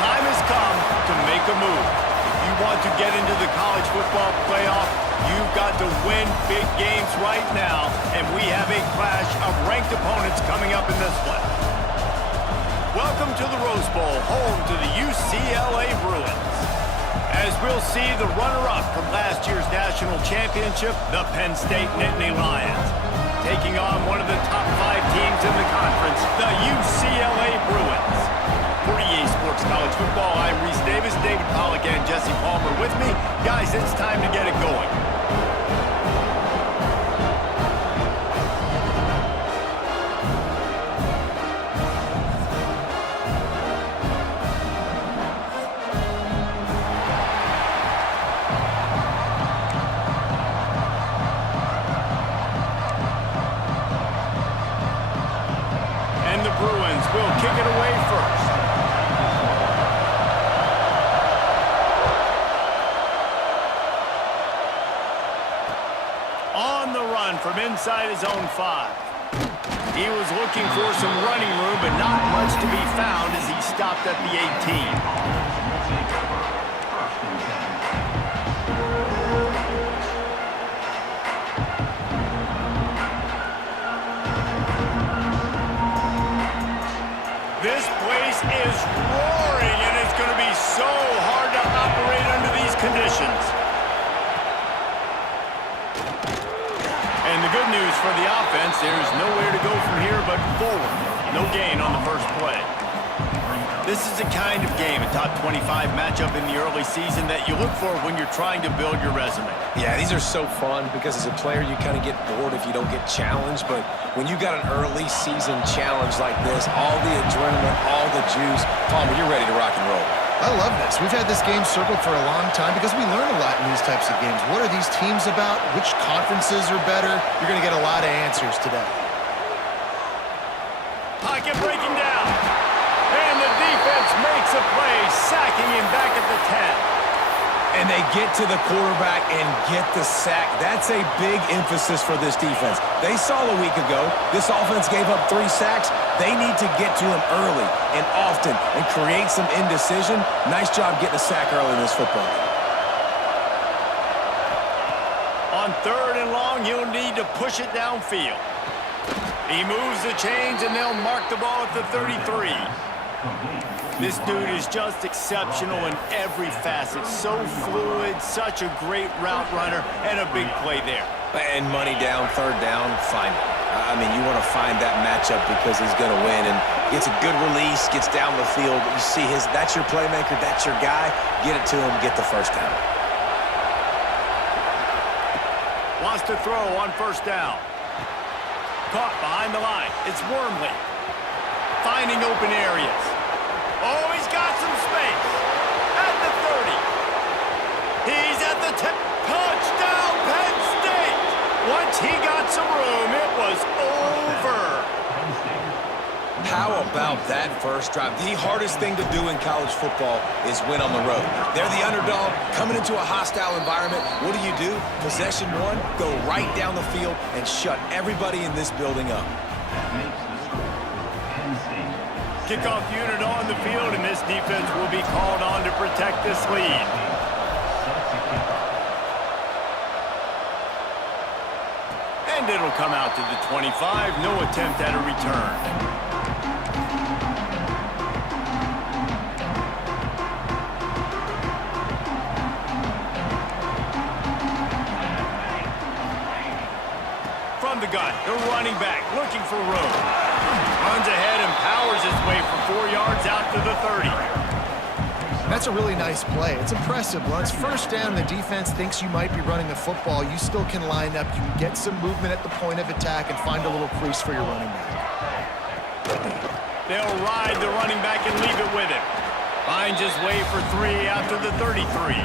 time has come to make a move. If you want to get into the college football playoff, you've got to win big games right now, and we have a clash of ranked opponents coming up in this one. Welcome to the Rose Bowl, home to the UCLA Bruins. As we'll see the runner-up from last year's national championship, the Penn State Nittany Lions, taking on one of the top 5 teams in the conference, the UCLA Bruins. For EA Sports College Football, I'm Reese Davis, David Pollack, and Jesse Palmer with me. Guys, it's time to get it going. And the Bruins will kick it away first. On the run from inside his own 5. He was looking for some running room, but not much to be found as he stopped at the 18. This place is roaring, and it's going to be so hard to operate under these conditions. And the good news for the offense, there's nowhere to go from here but forward. No gain on the first play. This is the kind of game, a top 25 matchup in the early season, that you look for when you're trying to build your resume. Yeah, these are so fun because as a player, you kind of get bored if you don't get challenged. But when you got an early season challenge like this, all the adrenaline, all the juice, Palmer, you're ready to rock and roll. I love this. We've had this game circled for a long time because we learn a lot in these types of games. What are these teams about? Which conferences are better? You're going to get a lot of answers today. Pocket breaking down. And the defense makes a play, sacking him back at the 10. And they get to the quarterback and get the sack. That's a big emphasis for this defense. They saw a week ago, this offense gave up 3 sacks. They need to get to him early and often and create some indecision. Nice job getting a sack early in this football game. On 3rd and long, he'll need to push it downfield. He moves the chains, and they'll mark the ball at the 33. This dude is just exceptional in every facet. So fluid, such a great route runner, and a big play there. And money down, 3rd down, find it. I mean, you want to find that matchup because he's going to win. And gets a good release, gets down the field. You see that's your playmaker, that's your guy. Get it to him, get the 1st down. Wants to throw on 1st down. Caught behind the line. It's Wormley. Finding open areas. Oh, he's got some space. At the 30. He's at the 10. Touchdown, Penn State. Once he got some room, it was over. How about that first drive? The hardest thing to do in college football is win on the road. They're the underdog, coming into a hostile environment. What do? Possession 1, go right down the field and shut everybody in this building up. Kickoff unit on the field, and this defense will be called on to protect this lead. And it'll come out to the 25. No attempt at a return. From the gun, the running back looking for room. Runs ahead and powers his way for 4 yards out to the 30. That's a really nice play. It's impressive. Once 1st down, the defense thinks you might be running the football. You still can line up. You can get some movement at the point of attack and find a little crease for your running back. They'll ride the running back and leave it with him. Finds his way for 3 out to the 33.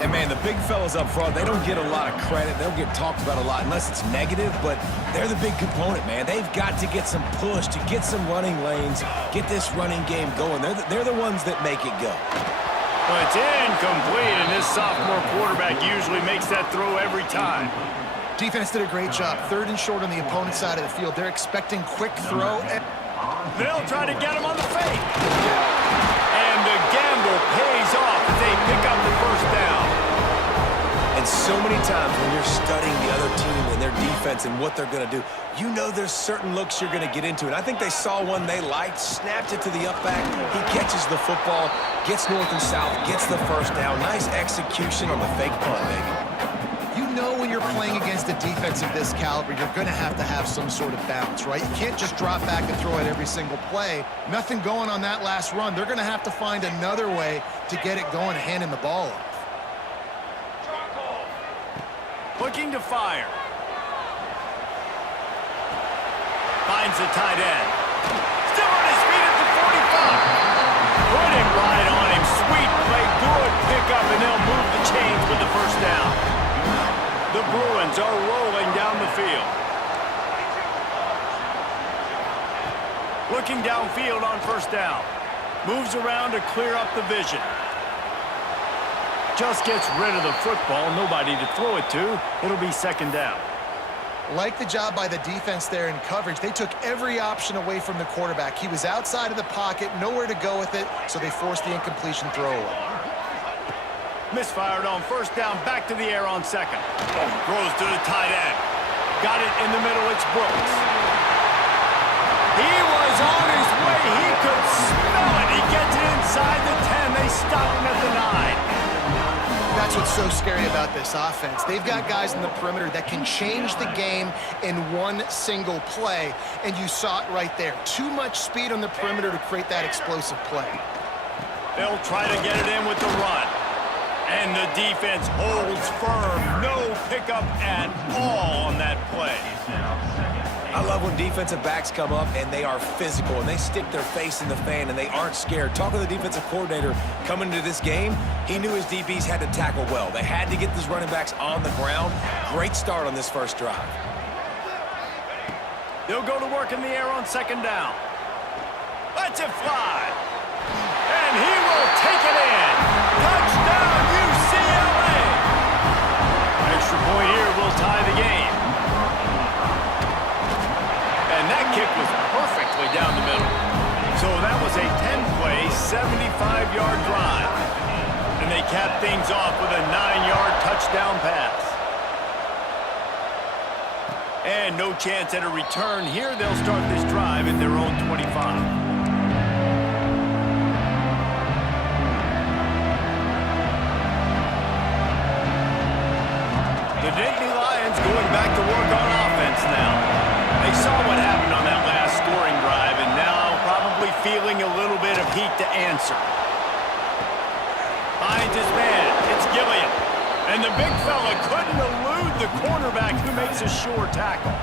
And, man, the big fellas up front, they don't get a lot of credit. They'll get talked about a lot unless it's negative, but they're the big component, man. They've got to get some push, to get some running lanes, get this running game going. They're the ones that make it go. Well, it's incomplete, and this sophomore quarterback usually makes that throw every time. Defense did a great job. 3rd and short on the opponent's side of the field. They're expecting quick throw. They'll try to get him on the fake. And the gamble pays off as they pick up the 1st down. And so many times when you're studying the other team and their defense and what they're going to do, you know there's certain looks you're going to get into. And I think they saw one they liked, snapped it to the up back. He catches the football, gets north and south, gets the 1st down. Nice execution on the fake punt, baby. You know when you're playing against a defense of this caliber, you're going to have some sort of bounce, right? You can't just drop back and throw it every single play. Nothing going on that last run. They're going to have to find another way to get it going, handing the ball off. Looking to fire. Finds the tight end. Still on his feet at the 45. Put it right on him. Sweet play. Good pickup, and they'll move the chains with the 1st down. The Bruins are rolling down the field. Looking downfield on 1st down. Moves around to clear up the vision. Just gets rid of the football, nobody to throw it to. It'll be second down. Like the job by the defense there in coverage. They took every option away from the quarterback. He was outside of the pocket, nowhere to go with it, so they forced the incompletion throwaway. Misfired on first down, back to the air on second. Throws to the tight end. Got it in the middle, it's Brooks. He was on his way, he could smell it. He gets it inside the 10, they stop him at the 9. That's what's so scary about this offense. They've got guys in the perimeter that can change the game in one single play, and you saw it right there. Too much speed on the perimeter to create that explosive play. They'll try to get it in with the run. And the defense holds firm. No pickup at all on that play. I love when defensive backs come up and they are physical and they stick their face in the fan and they aren't scared. Talking to the defensive coordinator coming into this game, he knew his DBs had to tackle well. They had to get these running backs on the ground. Great start on this first drive. They'll go to work in the air on second down. Lets it fly. And he will take it in. Touchdown, UCLA. Extra point here will tie the game. And that kick was perfectly down the middle. So that was a 10-play, 75-yard drive. And they capped things off with a 9-yard touchdown pass. And no chance at a return here. They'll start this drive at their own 25. The Nittany Lions going back to work on offense now. They saw what happened on that last scoring drive, and now probably feeling a little bit of heat to answer. Finds his man. It's Gilliam. And the big fella couldn't elude the cornerback who makes a sure tackle.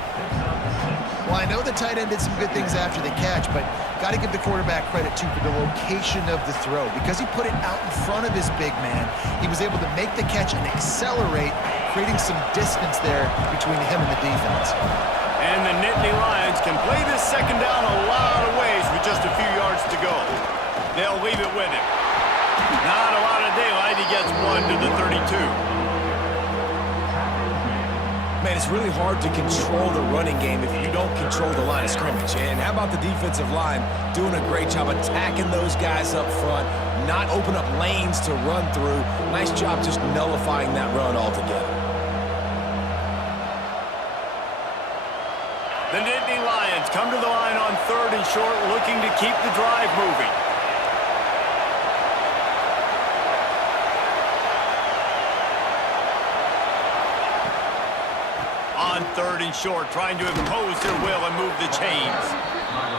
Well, I know the tight end did some good things after the catch, but got to give the quarterback credit, too, for the location of the throw. Because he put it out in front of his big man, he was able to make the catch and accelerate, creating some distance there between him and the defense. And the Nittany Lions can play this second down a lot of ways with just a few yards to go. They'll leave it with him. Not a lot of daylight. He gets one to the 32. Man, it's really hard to control the running game if you don't control the line of scrimmage. And how about the defensive line doing a great job attacking those guys up front, not open up lanes to run through. Nice job just nullifying that run altogether. The Nittany Lions come to the line on third and short, looking to keep the drive moving. On third and short, trying to impose their will and move the chains.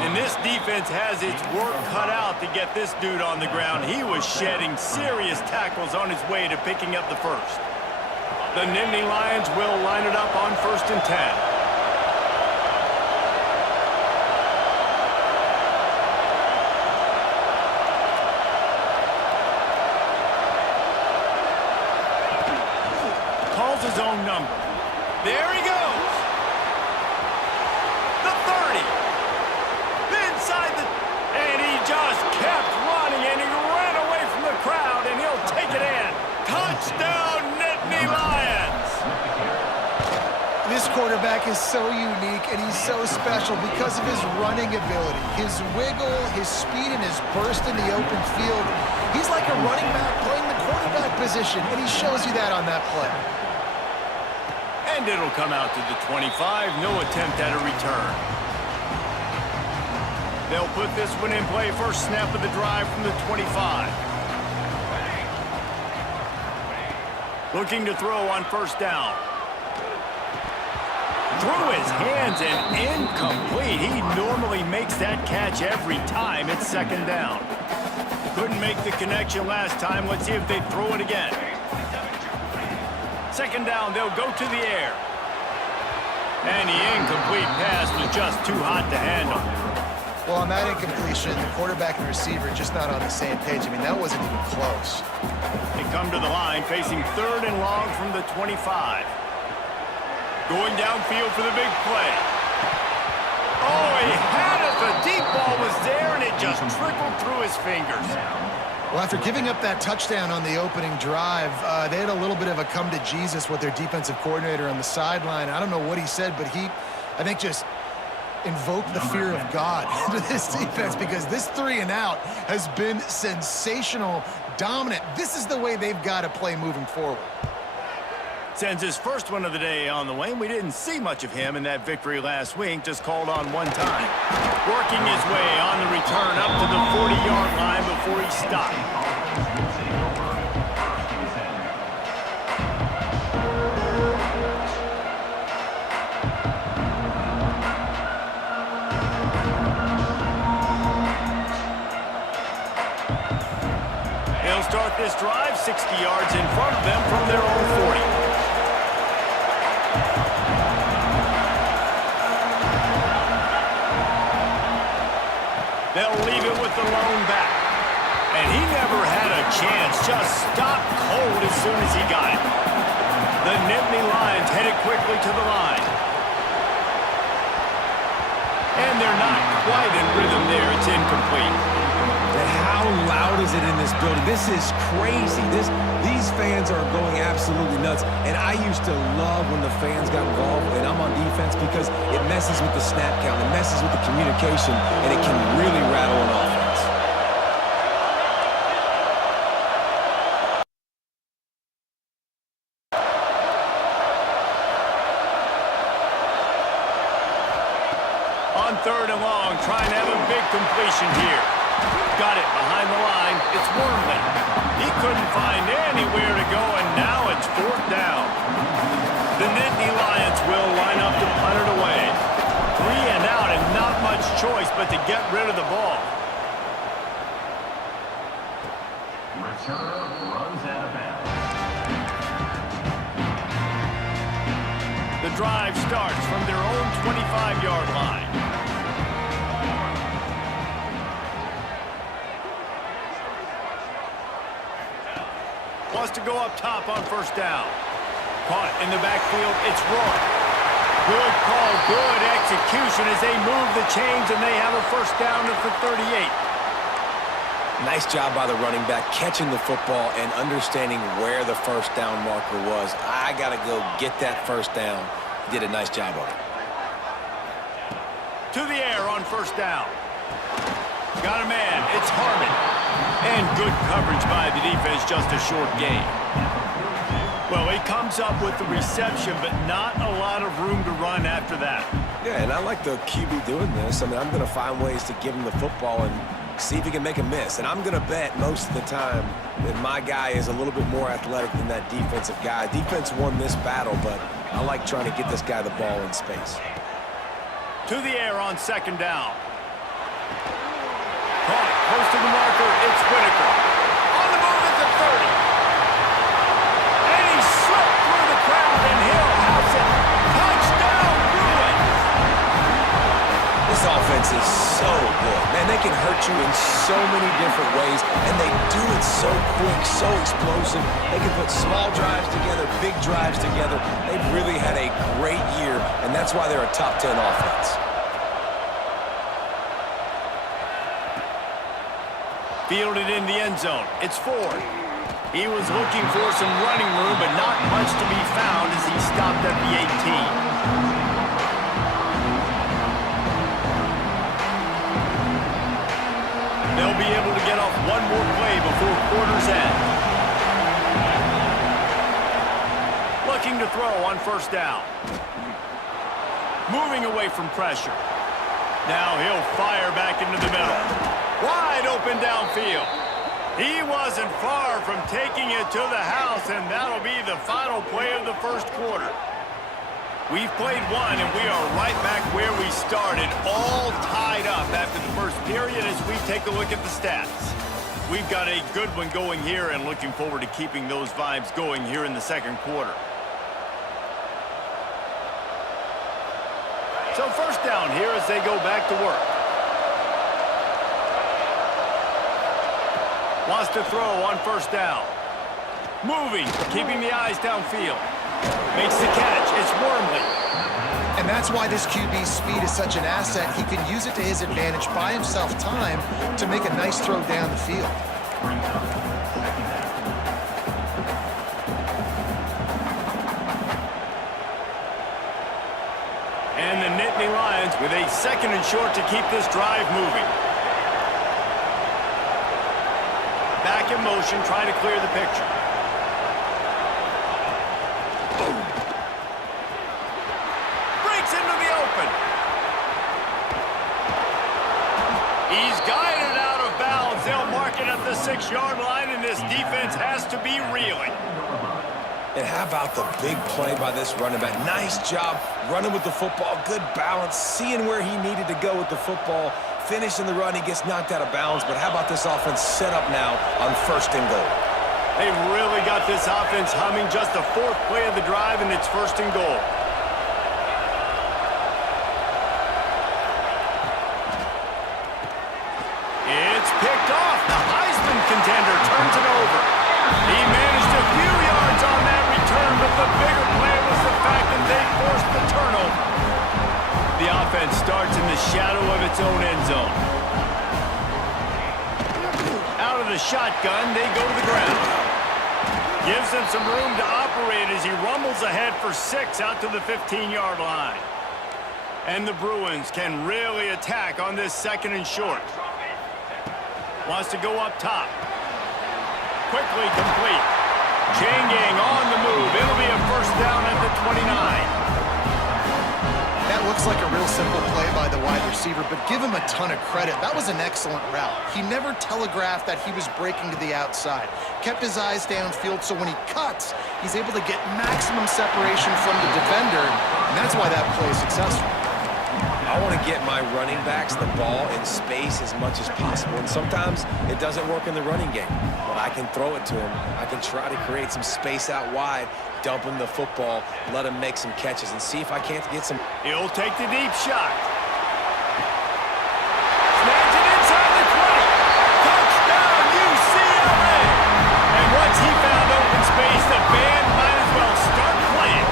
And this defense has its work cut out to get this dude on the ground. He was shedding serious tackles on his way to picking up the first. The Nittany Lions will line it up on first and 10. His own number. There he goes. The 30. Inside the... And he just kept running, and he ran away from the crowd, and he'll take it in. Touchdown, Nittany Lions. This quarterback is so unique, and he's so special because of his running ability. His wiggle, his speed, and his burst in the open field. He's like a running back playing the quarterback position, and he shows you that on that play. And it'll come out to the 25. No attempt at a return. They'll put this one in play. First snap of the drive from the 25. Looking to throw on first down. Through his hands and incomplete. He normally makes that catch every time. It's second down. Couldn't make the connection last time. Let's see if they throw it again. Second down, they'll go to the air. And the incomplete pass was just too hot to handle. Well, on that incompletion, the quarterback and receiver just not on the same page. I mean, that wasn't even close. They come to the line, facing third and long from the 25. Going downfield for the big play. Oh, he had it. The deep ball was there, and it just trickled through his fingers. Well, after giving up that touchdown on the opening drive, they had a little bit of a come to Jesus with their defensive coordinator on the sideline. I don't know what he said, but he, I think, just invoked the fear of God into this defense, because this 3-and-out has been sensational, dominant. This is the way they've got to play moving forward. Sends his first one of the day on the way. We didn't see much of him in that victory last week, just called on one time. Working his way on the return up to the 40-yard line before he stopped. They'll start this drive 60 yards in front of them from their own 40. They'll leave it with the lone back. And he never had a chance. Just stopped cold as soon as he got it. The Nittany Lions headed quickly to the line. And they're not quite in rhythm there. It's incomplete. How loud is it in this building? This is crazy. These fans are going absolutely nuts. And I used to love when the fans got involved, and I'm on defense, because it messes with the snap count, it messes with the communication, and it can really rattle an offense. On 3rd and long, trying to have a big completion here. Got it behind the line. It's Wormley. He couldn't find anywhere to go, and now it's 4th down. The Nittany Lions will line up to punt it away. 3-and-out, and not much choice but to get rid of the ball. Returner runs out of bounds. The drive starts from their own 25-yard line. Wants to go up top on 1st down. Caught in the backfield, it's Roy. Good call, good execution as they move the chains, and they have a 1st down at the 38. Nice job by the running back, catching the football and understanding where the 1st down marker was. I got to go get that 1st down. He did a nice job on it. To the air on 1st down. Got a man, it's Harmon. And good coverage by the defense, just a short gain. Well, he comes up with the reception, but not a lot of room to run after that. Yeah, and I like the QB doing this. I mean, I'm going to find ways to give him the football and see if he can make a miss. And I'm going to bet most of the time that my guy is a little bit more athletic than that defensive guy. Defense won this battle, but I like trying to get this guy the ball in space. To the air on 2nd down. Caught, close to the marker, it's Whitaker. On the move at the 30. And he slipped through the crowd, and he'll house it. Touchdown, Bruins! This offense is so good. Man, they can hurt you in so many different ways, and they do it so quick, so explosive. They can put small drives together, big drives together. They've really had a great year, and that's why they're a top 10 offense. Fielded in the end zone. It's Ford. He was looking for some running room, but not much to be found as he stopped at the 18. They'll be able to get off one more play before quarter's end. Looking to throw on 1st down. Moving away from pressure. Now he'll fire back into the middle. Wide open downfield. He wasn't far from taking it to the house, and that'll be the final play of the 1st quarter. We've played one, and we are right back where we started, all tied up after the 1st period as we take a look at the stats. We've got a good one going here, and looking forward to keeping those vibes going here in the 2nd quarter. So 1st down here as they go back to work. Wants to throw on 1st down. Moving, keeping the eyes downfield. Makes the catch. It's Wormley. And that's why this QB's speed is such an asset. He can use it to his advantage, buy himself time to make a nice throw down the field. And the Nittany Lions with a 2nd and short to keep this drive moving. Back in motion, trying to clear the picture. Boom. Breaks into the open. He's guided out of bounds. They'll mark it at the 6-yard line, and this defense has to be reeling. And how about the big play by this running back? Nice job running with the football, good balance, seeing where he needed to go with the football, finishing the run. He gets knocked out of bounds, but how about this offense set up now on 1st and goal? They've really got this offense humming. Just the 4th play of the drive, and it's 1st and goal. It's picked off. The Heisman contender turns it over. He managed a few yards on that return, but the bigger play was the fact that they forced the turnover. The offense starts in the shadow of its own end zone. Out of the shotgun, they go to the ground. Gives them some room to operate as he rumbles ahead for 6 out to the 15-yard line. And the Bruins can really attack on this 2nd and short. Wants to go up top. Quickly complete. Chain gang on the move. It'll be a 1st down at the 29. That looks like a real simple play by the wide receiver, but give him a ton of credit. That was an excellent route. He never telegraphed that he was breaking to the outside. Kept his eyes downfield, so when he cuts, he's able to get maximum separation from the defender, and that's why that play is successful. I want to get my running backs the ball in space as much as possible, and sometimes it doesn't work in the running game, but I can throw it to him. I can try to create some space out wide, dump him the football, let him make some catches, and see if I can't get some. He'll take the deep shot. Snags it inside the 20. Touchdown, UCLA! And once he found open space, the band might as well start playing.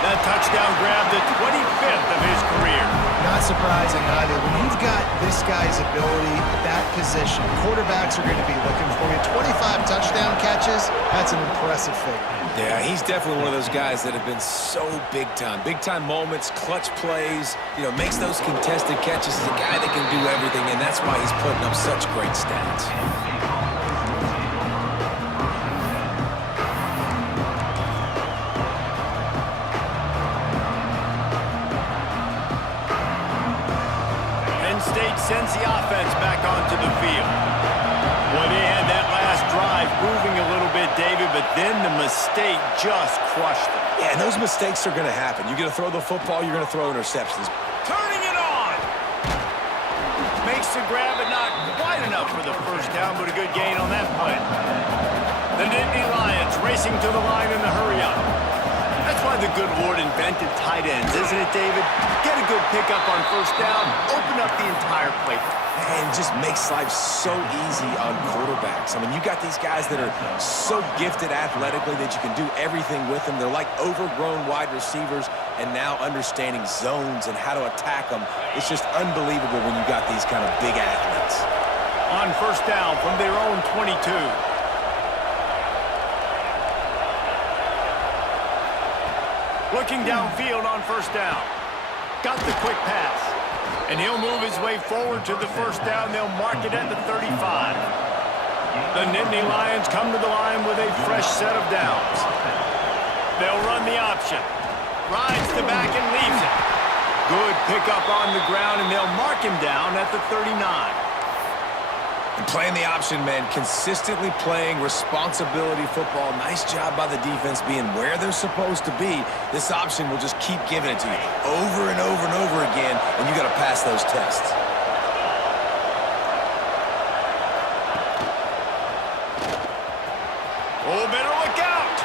That touchdown grabbed the 25th of his career. Not surprising either. When you've got this guy's ability at that position, quarterbacks are going to be looking for you. 25 touchdown catches, that's an impressive figure. Yeah, he's definitely one of those guys that have been so big time. Big time moments, clutch plays, makes those contested catches. He's a guy that can do everything, and that's why he's putting up such great stats. State sends the offense back onto the field. Well, they had that last drive moving a little bit, David, but then the mistake just crushed them. Yeah, and those mistakes are going to happen. You're going to throw the football, you're going to throw interceptions. Turning it on! Makes the grab, but not quite enough for the 1st down, but a good gain on that play. The Nittany Lions racing to the line in the hurry-up. That's why the good Lord invented tight ends, isn't it, David? Get a good pickup on 1st down, open up the entire play. And it just makes life so easy on quarterbacks. I mean, you got these guys that are so gifted athletically that you can do everything with them. They're like overgrown wide receivers, and now understanding zones and how to attack them. It's just unbelievable when you got these kind of big athletes. On 1st down from their own 22. Looking downfield on 1st down. Got the quick pass. And he'll move his way forward to the 1st down. They'll mark it at the 35. The Nittany Lions come to the line with a fresh set of downs. They'll run the option. Rides the back and leaves it. Good pickup on the ground, and they'll mark him down at the 39. And playing the option, man, consistently playing responsibility football. Nice job by the defense being where they're supposed to be. This option will just keep giving it to you over and over and over again, and you got to pass those tests. Oh, better look out!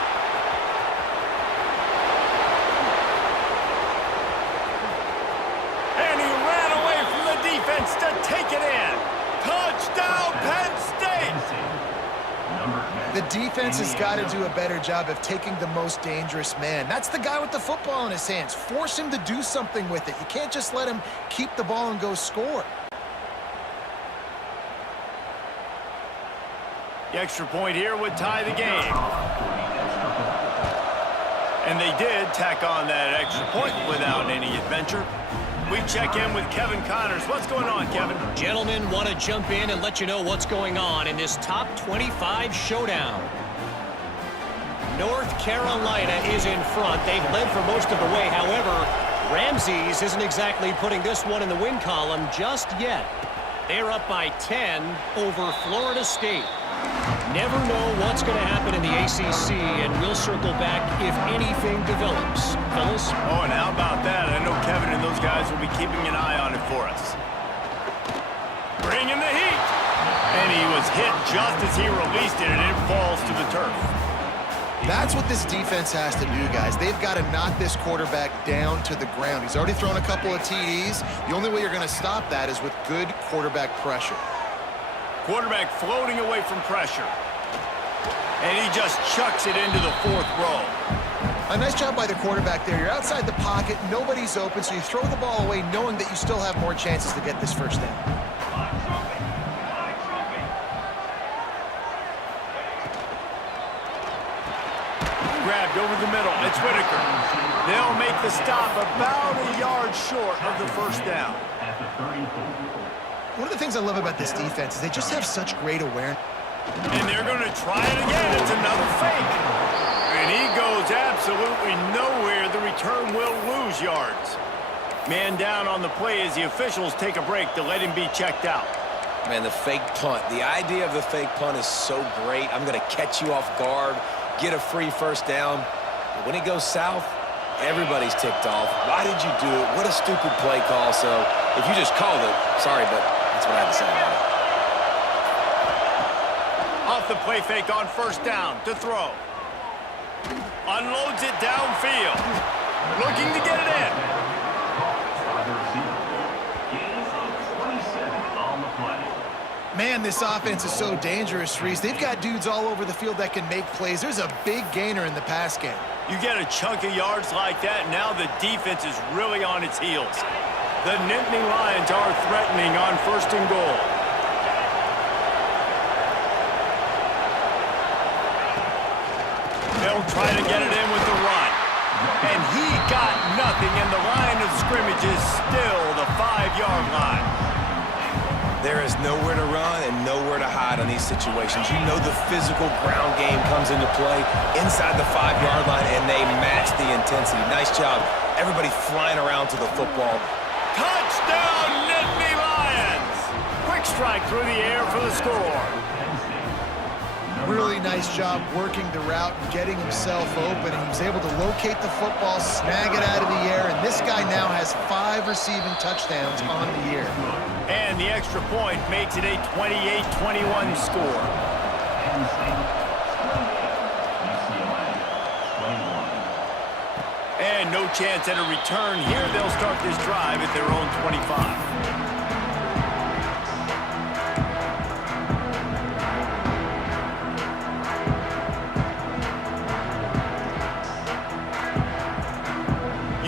And he ran away from the defense to take it in. Touchdown, Penn State! The defense has got to do a better job of taking the most dangerous man. That's the guy with the football in his hands. Force him to do something with it. You can't just let him keep the ball and go score. The extra point here would tie the game. And they did tack on that extra point without any adventure. We check in with Kevin Connors. What's going on, Kevin? Gentlemen, want to jump in and let you know what's going on in this top 25 showdown. North Carolina is in front. They've led for most of the way. However, Ramses isn't exactly putting this one in the win column just yet. They're up by 10 over Florida State. Never know what's going to happen in the ACC, and we'll circle back if anything develops. Fellas? Oh, and how about that? I know Kevin and those guys will be keeping an eye on it for us. Bringing the heat. And he was hit just as he released it, and it falls to the turf. That's what this defense has to do, guys. They've got to knock this quarterback down to the ground. He's already thrown a couple of TDs. The only way you're going to stop that is with good quarterback pressure. Quarterback floating away from pressure. And he just chucks it into the fourth row. A nice job by the quarterback there. You're outside the pocket, nobody's open, so you throw the ball away knowing that you still have more chances to get this first down. Grabbed over the middle. It's Whitaker. They'll make the stop about a yard short of the first down. One of the things I love about this defense is they just have such great awareness. And they're going to try it again. It's another fake. And he goes absolutely nowhere. The return will lose yards. Man down on the play as the officials take a break to let him be checked out. Man, the fake punt. The idea of the fake punt is so great. I'm going to catch you off guard, get a free first down. But when it goes south, everybody's ticked off. Why did you do it? What a stupid play call. So if you just called it, sorry, but that's what I had to say about it. Off the play fake on first down to throw. Unloads it downfield. Looking to get it in. Man, this offense is so dangerous, Reese. They've got dudes all over the field that can make plays. There's a big gainer in the pass game. You get a chunk of yards like that, now the defense is really on its heels. The Nittany Lions are threatening on first and goal. They'll try to get it in with the run. And he got nothing, and the line of scrimmage is still the 5-yard line. There is nowhere to run and nowhere to hide on these situations. You know the physical ground game comes into play inside the 5-yard line, and they match the intensity. Nice job. Everybody flying around to the football. Touchdown, Nittany Lions! Quick strike through the air for the score. Really nice job working the route and getting himself open. And he was able to locate the football, snag it out of the air, and this guy now has 5 receiving touchdowns on the year. And the extra point makes it a 28-21 score. And no chance at a return here. They'll start this drive at their own 25.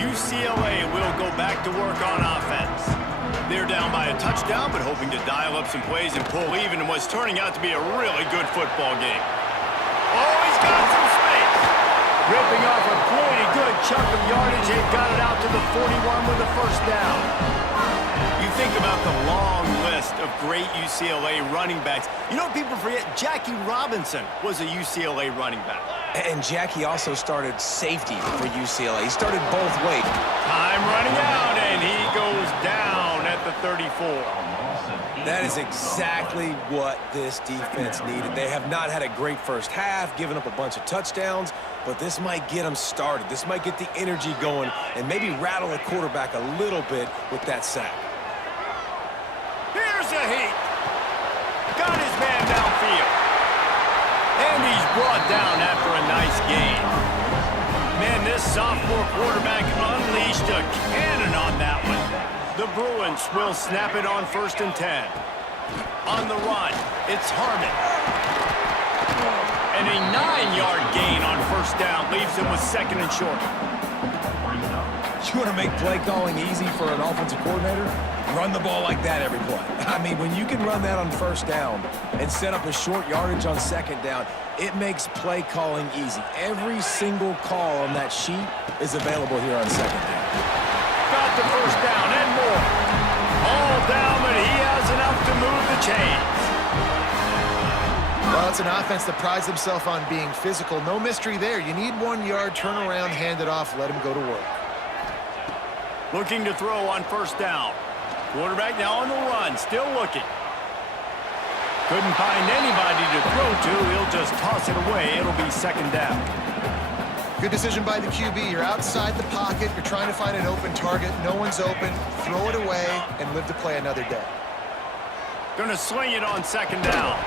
UCLA will go back to work on offense. They're down by a touchdown, but hoping to dial up some plays and pull even in what's turning out to be a really good football game. Oh, he's got some space. Ripping off a pretty good chunk of yardage. They've got it out to the 41 with a first down. You think about the long list of great UCLA running backs. You know what people forget? Jackie Robinson was a UCLA running back. And Jackie also started safety for UCLA. He started both ways. Time running out, and he goes down at the 34. That is exactly what this defense needed. They have not had a great first half, given up a bunch of touchdowns, but this might get them started. This might get the energy going and maybe rattle the quarterback a little bit with that sack. Here's a heat. Got his man downfield. And he's brought down after a nice gain. Man, this sophomore quarterback unleashed a cannon on that one. The Bruins will snap it on first and 10. On the run, it's Harmon. And a 9-yard gain on first down leaves him with second and short. You want to make play calling easy for an offensive coordinator? Run the ball like that every play. I mean, when you can run that on first down and set up a short yardage on second down, it makes play calling easy. Every single call on that sheet is available here on second down. Got the first down and more. All down, but he has enough to move the chains. Well, it's an offense that prides themselves on being physical. No mystery there. You need 1 yard, turn around, hand it off, let him go to work. Looking to throw on first down. Quarterback now on the run, still looking. Couldn't find anybody to throw to. He'll just toss it away. It'll be second down. Good decision by the QB. You're outside the pocket. You're trying to find an open target. No one's open. Throw it away and live to play another day. Gonna sling it on second down.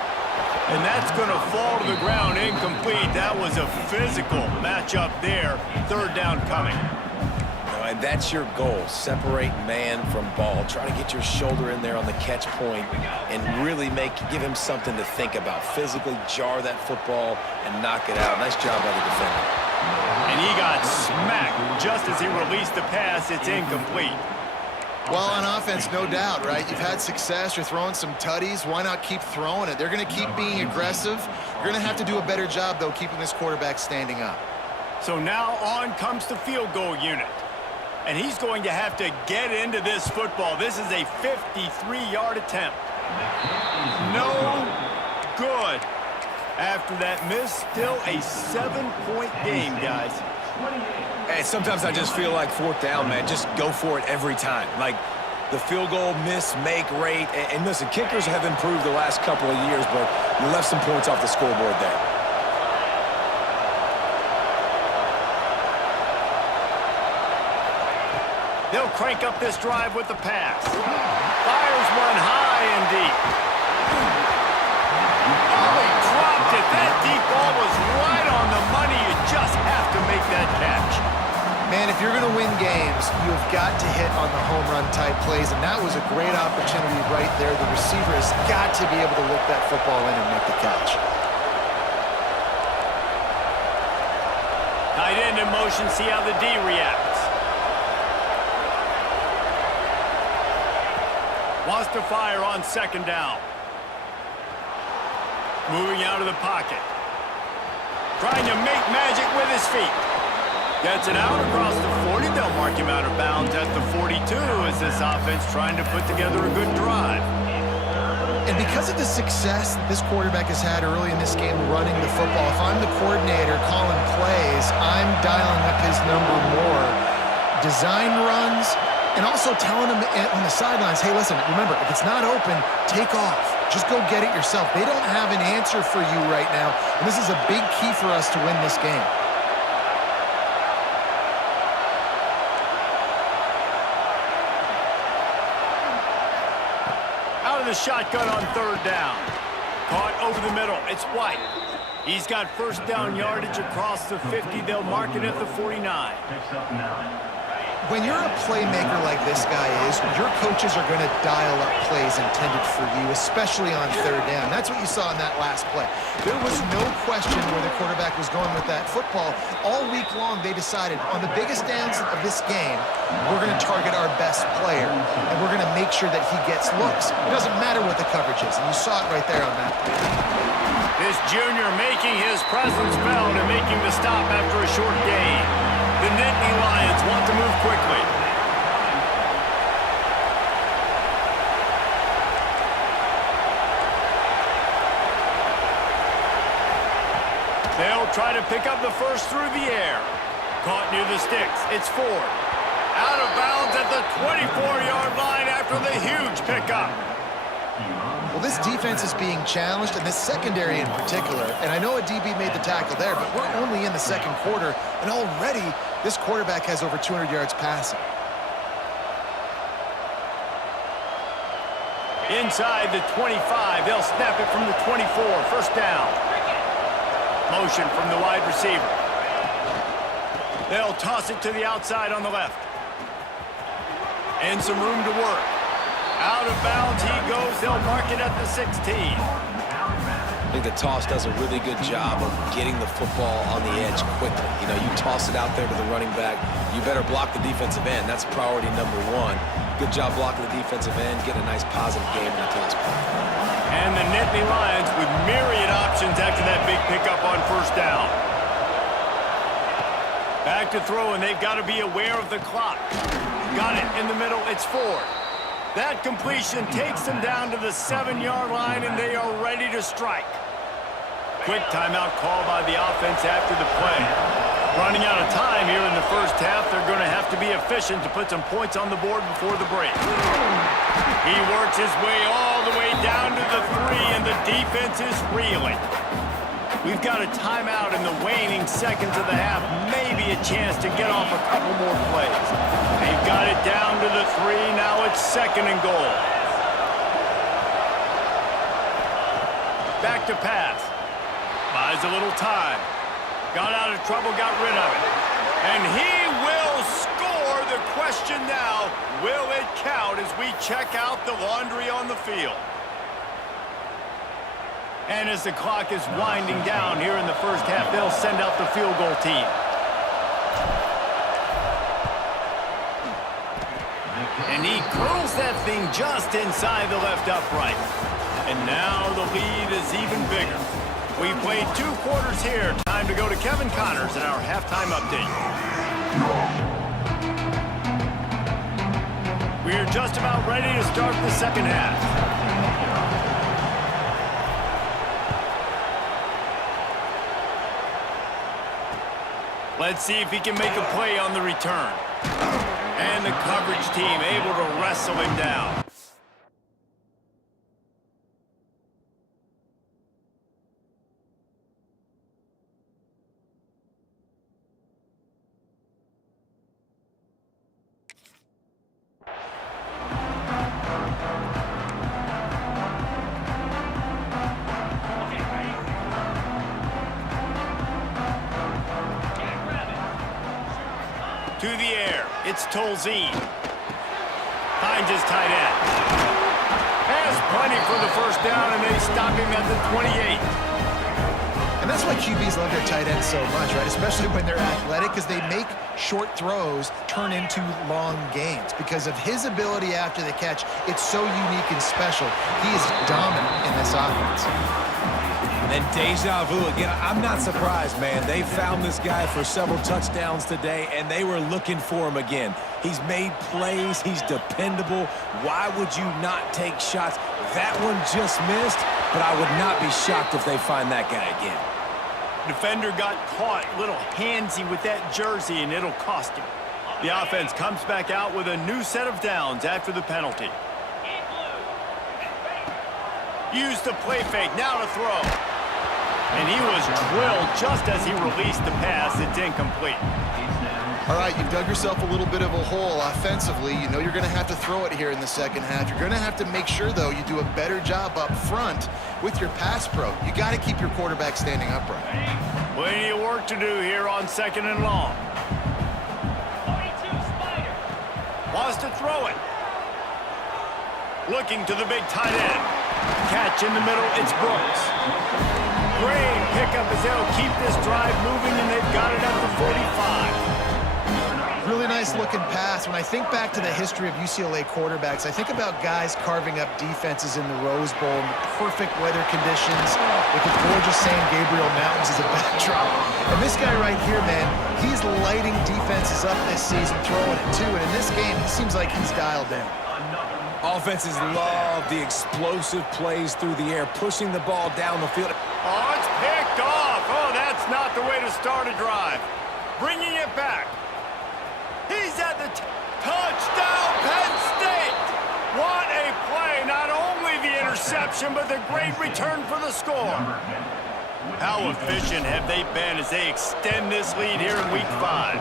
And that's gonna fall to the ground incomplete. That was a physical matchup there. Third down coming. And that's your goal. Separate man from ball. Try to get your shoulder in there on the catch point and really give him something to think about. Physically jar that football and knock it out. Nice job by the defender. And he got smacked just as he released the pass. It's incomplete. Well, on offense, no doubt, right? You've had success. You're throwing some tutties. Why not keep throwing it? They're going to keep being aggressive. You're going to have to do a better job, though, keeping this quarterback standing up. So now on comes the field goal unit. And he's going to have to get into this football. This is a 53-yard attempt. No good. After that miss, still a 7-point game, guys. Hey, sometimes I just feel like fourth down, man. Just go for it every time. Like the field goal miss, make rate. And listen, kickers have improved the last couple of years, but you left some points off the scoreboard there. They'll crank up this drive with the pass. Fires one high and deep. Oh, he dropped it. That deep ball was right on the money. You just have to make that catch. Man, if you're going to win games, you've got to hit on the home run type plays, and that was a great opportunity right there. The receiver has got to be able to look that football in and make the catch. Tight end in motion, see how the D reacts. Wants to fire on second down. Moving out of the pocket. Trying to make magic with his feet. Gets it out across the 40. They'll mark him out of bounds at the 42 as this offense trying to put together a good drive. And because of the success that this quarterback has had early in this game running the football, if I'm the coordinator calling plays, I'm dialing up his number more. Design runs, and also telling him on the sidelines, hey, listen, remember, if it's not open, take off. Just go get it yourself. They don't have an answer for you right now, and this is a big key for us to win this game. Out of the shotgun on third down. Caught over the middle. It's White. He's got first down yardage across the 50. They'll mark it at the 49. When you're a playmaker like this guy is, your coaches are going to dial up plays intended for you, especially on third down. That's what you saw in that last play. There was no question where the quarterback was going with that football. All week long, they decided on the biggest downs of this game, we're going to target our best player, and we're going to make sure that he gets looks. It doesn't matter what the coverage is, and you saw it right there on that play. This junior making his presence felt and making the stop after a short gain. The Nittany Lions want to move quickly. They'll try to pick up the first through the air. Caught near the sticks. It's Ford. Out of bounds at the 24-yard line after the huge pickup. Well, this defense is being challenged, and this secondary in particular. And I know a DB made the tackle there, but we're only in the second quarter, and already this quarterback has over 200 yards passing. Inside the 25, they'll snap it from the 24. First down. Motion from the wide receiver. They'll toss it to the outside on the left. And some room to work. Out of bounds he goes. They'll mark it at the 16. think the toss does a really good job of getting the football on the edge quickly. You know, you toss it out there to the running back, you better block the defensive end. That's priority number one. Good job blocking the defensive end, getting a nice positive game in the toss play. And the Nittany Lions with myriad options after that big pickup on first down. Back to throw, and they've got to be aware of the clock. Got it in the middle, it's Ford. That completion takes them down to the 7-yard line, and they are ready to strike. Quick timeout call by the offense after the play. Running out of time here in the first half, they're going to have to be efficient to put some points on the board before the break. He works his way all the way down to the 3, and the defense is reeling. We've got a timeout in the waning seconds of the half, maybe a chance to get off a couple more plays. They've got it down to the 3, now it's 2nd and goal. Back to pass. Buys a little time. Got out of trouble, got rid of it. And he will score. The question now, will it count as we check out the laundry on the field? And as the clock is winding down here in the first half, they'll send out the field goal team. And he curls that thing just inside the left upright. And now the lead is even bigger. We've played 2 quarters here. Time to go to Kevin Connors and our halftime update. We're just about ready to start the second half. Let's see if he can make a play on the return. And the coverage team able to wrestle him down. To the air, it's Tolzien. Finds his tight end. Has plenty for the first down, and they stop him at the 28. And that's why QBs love their tight ends so much, right? Especially when they're athletic, because they make short throws turn into long gains. Because of his ability after the catch, it's so unique and special. He is dominant in this offense. And deja vu again. I'm not surprised, man. They found this guy for several touchdowns today, and they were looking for him again. He's made plays. He's dependable. Why would you not take shots? That one just missed, but I would not be shocked if they find that guy again. Defender got caught a little handsy with that jersey, and it'll cost him. The offense comes back out with a new set of downs after the penalty. Use the play fake, now to throw. And he was drilled just as he released the pass. It's incomplete. All right, you've dug yourself a little bit of a hole offensively. You know you're going to have to throw it here in the second half. You're going to have to make sure, though, you do a better job up front with your pass pro. You got to keep your quarterback standing upright. Plenty of work to do here on 2nd and long. Wants to throw it. Looking to the big tight end. Catch in the middle, it's Brooks. Great pickup as they'll keep this drive moving, and they've got it at the 45. Really nice looking pass. When I think back to the history of UCLA quarterbacks, I think about guys carving up defenses in the Rose Bowl in the perfect weather conditions with the gorgeous San Gabriel Mountains as a backdrop. And this guy right here, man, he's lighting defenses up this season, throwing it too. And in this game, it seems like he's dialed in. Offenses love the explosive plays through the air, pushing the ball down the field. Oh, it's picked off. Oh, that's not the way to start a drive. Bringing it back. He's at the touchdown, Penn State. What a play. Not only the interception, but the great return for the score. How efficient have they been as they extend this lead here in Week 5?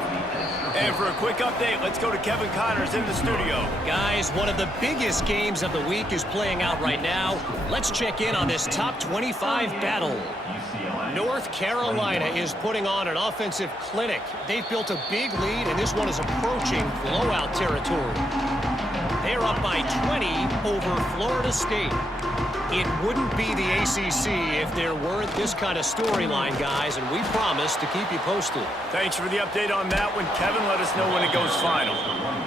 And for a quick update, let's go to Kevin Connors in the studio. Guys, one of the biggest games of the week is playing out right now. Let's check in on this top 25 battle. North Carolina is putting on an offensive clinic. They've built a big lead, and this one is approaching blowout territory. They're up by 20 over Florida State. It wouldn't be the ACC if there weren't this kind of storyline, guys, and we promise to keep you posted. Thanks for the update on that one, Kevin. Let us know when it goes final.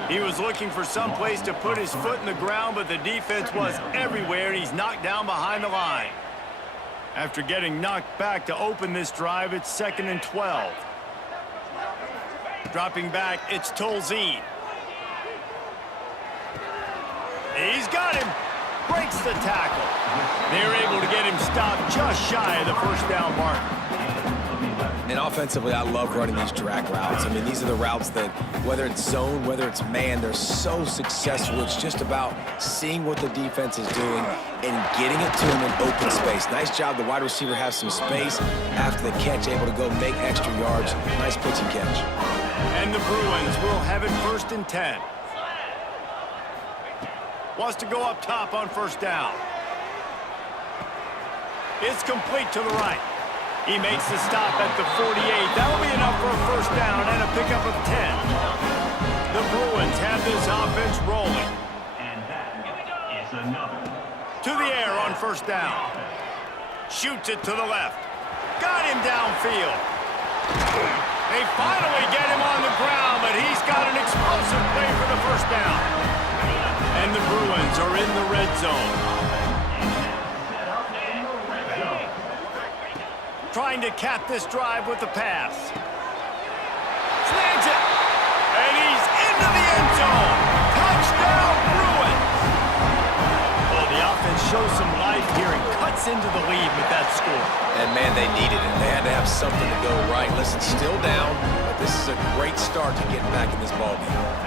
He was looking for some place to put his foot in the ground, but the defense was everywhere, and he's knocked down behind the line. After getting knocked back to open this drive, it's 2nd and 12. Dropping back, it's Tolzien. He's got him. Breaks the tackle. They're able to get him stopped just shy of the first down mark. And offensively, I love running these drag routes. I mean, these are the routes that, whether it's zone, whether it's man, they're so successful. It's just about seeing what the defense is doing and getting it to them in open space. Nice job. The wide receiver has some space after the catch, able to go make extra yards. Nice pitch and catch. And the Bruins will have it 1st and 10. Wants to go up top on 1st down. It's complete to the right. He makes the stop at the 48. That'll be enough for a 1st down and a pickup of 10. The Bruins have this offense rolling. And that is another. To the air on 1st down. Shoots it to the left. Got him downfield. They finally get him on the ground, but he's got an explosive play for the 1st down. And the Bruins are in the red zone. Trying to cap this drive with the pass. Slams it. And he's into the end zone. Touchdown, Bruins. Well, the offense shows some life here and cuts into the lead with that score. And, man, they needed it. They had to have something to go right. Listen, still down, but this is a great start to getting back in this ballgame.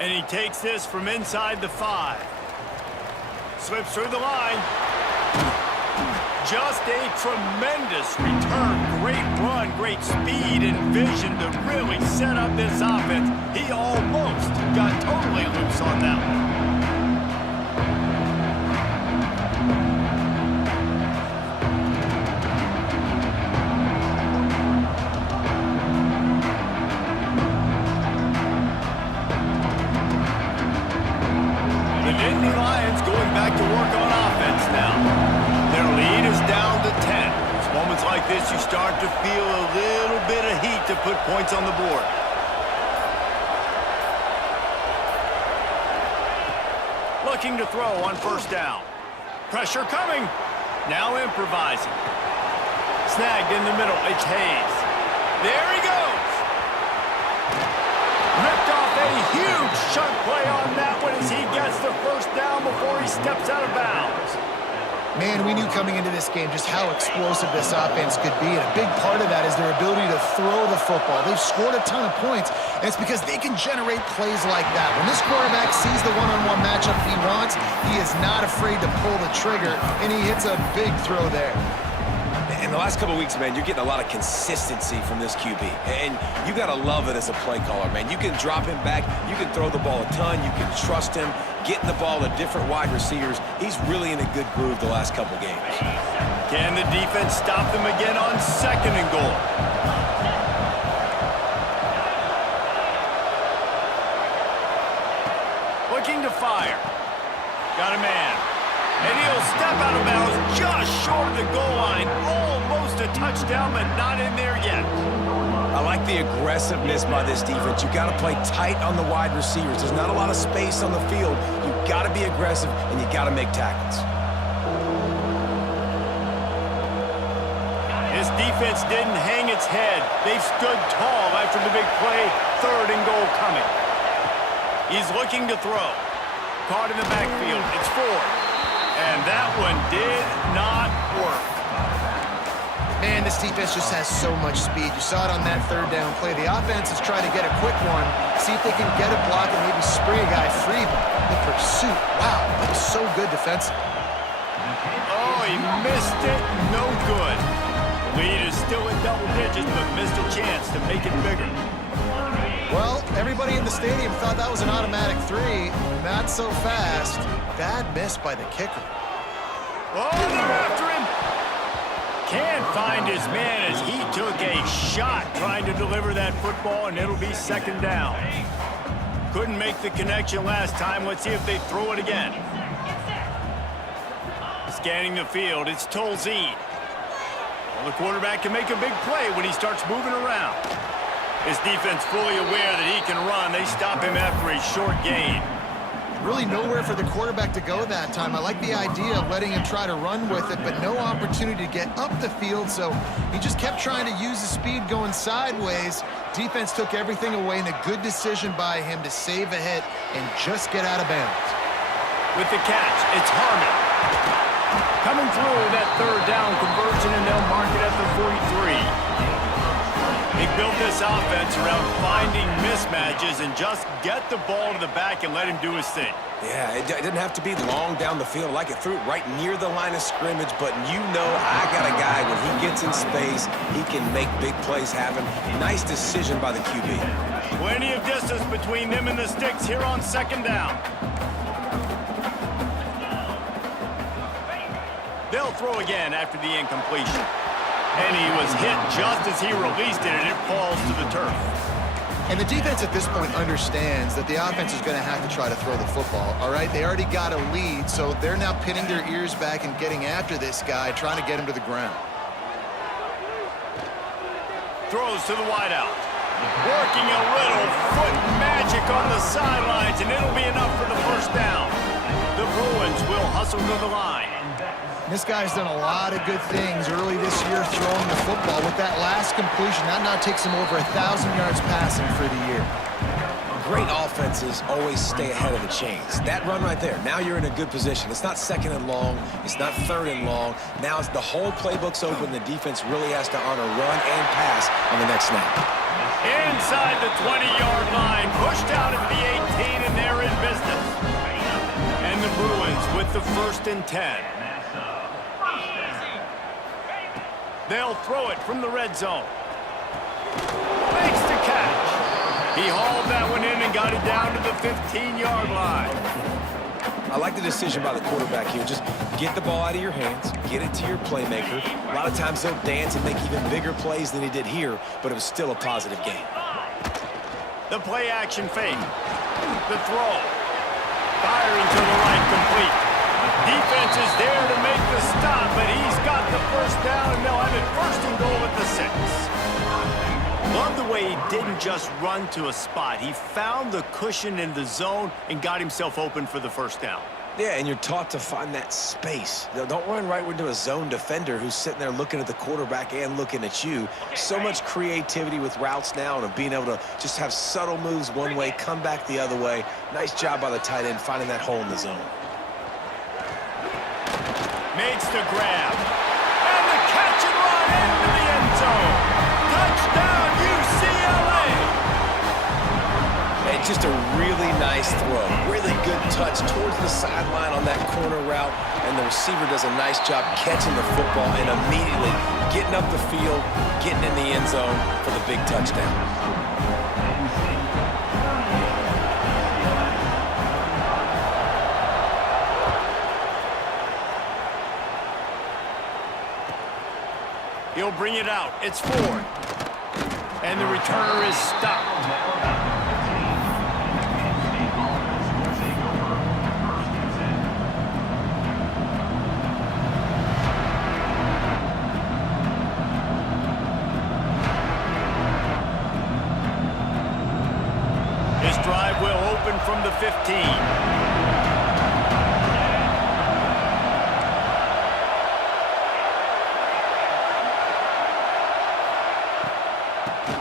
And he takes this from inside the 5. Slips through the line. Just a tremendous return. Great run, great speed and vision to really set up this offense. He almost got totally loose on that one. Like this, you start to feel a little bit of heat to put points on the board. Looking to throw on 1st down. Pressure coming. Now improvising. Snagged in the middle. It's Hayes. There he goes. Ripped off a huge chunk play on that one as he gets the 1st down before he steps out of bounds. Man, we knew coming into this game just how explosive this offense could be, and a big part of that is their ability to throw the football. They've scored a ton of points, and it's because they can generate plays like that. When this quarterback sees the one-on-one matchup he wants, he is not afraid to pull the trigger, and he hits a big throw there. In the last couple of weeks, man, you're getting a lot of consistency from this QB. And you got to love it as a play caller, man. You can drop him back. You can throw the ball a ton. You can trust him, getting the ball to different wide receivers. He's really in a good groove the last couple games. Can the defense stop them again on 2nd and goal? Looking to fire. Got a man. And he'll step out of bounds just short of the goal line. Almost a touchdown, but not in there yet. I like the aggressiveness by this defense. You got to play tight on the wide receivers. There's not a lot of space on the field. You got to be aggressive, and you got to make tackles. This defense didn't hang its head. They've stood tall after the big play. 3rd and goal coming. He's looking to throw. Caught in the backfield. It's 4. And that one did not work. Man, this defense just has so much speed. You saw it on that 3rd down play. The offense is trying to get a quick one, see if they can get a block and maybe spray a guy free. But the pursuit, wow, that was so good defensively. Oh, he missed it. No good. Lead is still in double digits, but missed a chance to make it bigger. Well, everybody in the stadium thought that was an automatic 3. Not so fast. Bad miss by the kicker. Oh, they're after him. Can't find his man as he took a shot trying to deliver that football, and it'll be second down. Couldn't make the connection last time. Let's see if they throw it again. Scanning the field, it's Tolzien. Well, the quarterback can make a big play when he starts moving around. His defense fully aware that he can run. They stop him after a short gain. Really nowhere for the quarterback to go that time. I like the idea of letting him try to run with it, but no opportunity to get up the field, so he just kept trying to use his speed going sideways. Defense took everything away, and a good decision by him to save a hit and just get out of bounds. With the catch, it's Harmon. Coming through that third down conversion, and they'll mark it at the 43. They built this offense around finding mismatches and just get the ball to the back and let him do his thing. Yeah, it didn't have to be long down the field. Like it threw it right near the line of scrimmage, but you know I got a guy, when he gets in space, he can make big plays happen. Nice decision by the QB. Plenty of distance between them and the sticks here on second down. They'll throw again after the incompletion. And he was hit just as he released it, and it falls to the turf. And the defense at this point understands that the offense is going to have to try to throw the football, all right? They already got a lead, so they're now pinning their ears back and getting after this guy, trying to get him to the ground. Throws to the wideout. Working a little foot magic on the sidelines, and it'll be enough for the first down. The Bruins will hustle to the line. This guy's done a lot of good things early this year throwing the football. With that last completion, that now takes him over 1,000 yards passing for the year. Great offenses always stay ahead of the chains. That run right there, now you're in a good position. It's not second and long. It's not third and long. Now it's the whole playbook's open. The defense really has to honor run and pass on the next snap. Inside the 20-yard line, pushed out at the 18, and they're in business. And the Bruins with the 1st and 10. They'll throw it from the red zone. Makes the catch. He hauled that one in and got it down to the 15-yard line. I like the decision by the quarterback here. Just get the ball out of your hands, get it to your playmaker. A lot of times he'll dance and make even bigger plays than he did here, but it was still a positive game. The play-action fake. The throw. Firing to the right, complete. Defense is there to make the stop, but he's got the first down, and they'll have it 1st and goal at the 6. Love the way he didn't just run to a spot. He found the cushion in the zone and got himself open for the first down. Yeah, and you're taught to find that space. Don't run right into a zone defender who's sitting there looking at the quarterback and looking at you. So much creativity with routes now and of being able to just have subtle moves one way, come back the other way. Nice job by the tight end finding that hole in the zone. Makes the grab. And the catch and run into the end zone. Touchdown, UCLA! And just a really nice throw. Really good touch towards the sideline on that corner route. And the receiver does a nice job catching the football and immediately getting up the field, getting in the end zone for the big touchdown. He'll bring it out. It's Ford. And the returner is stopped. This drive will open from the 15.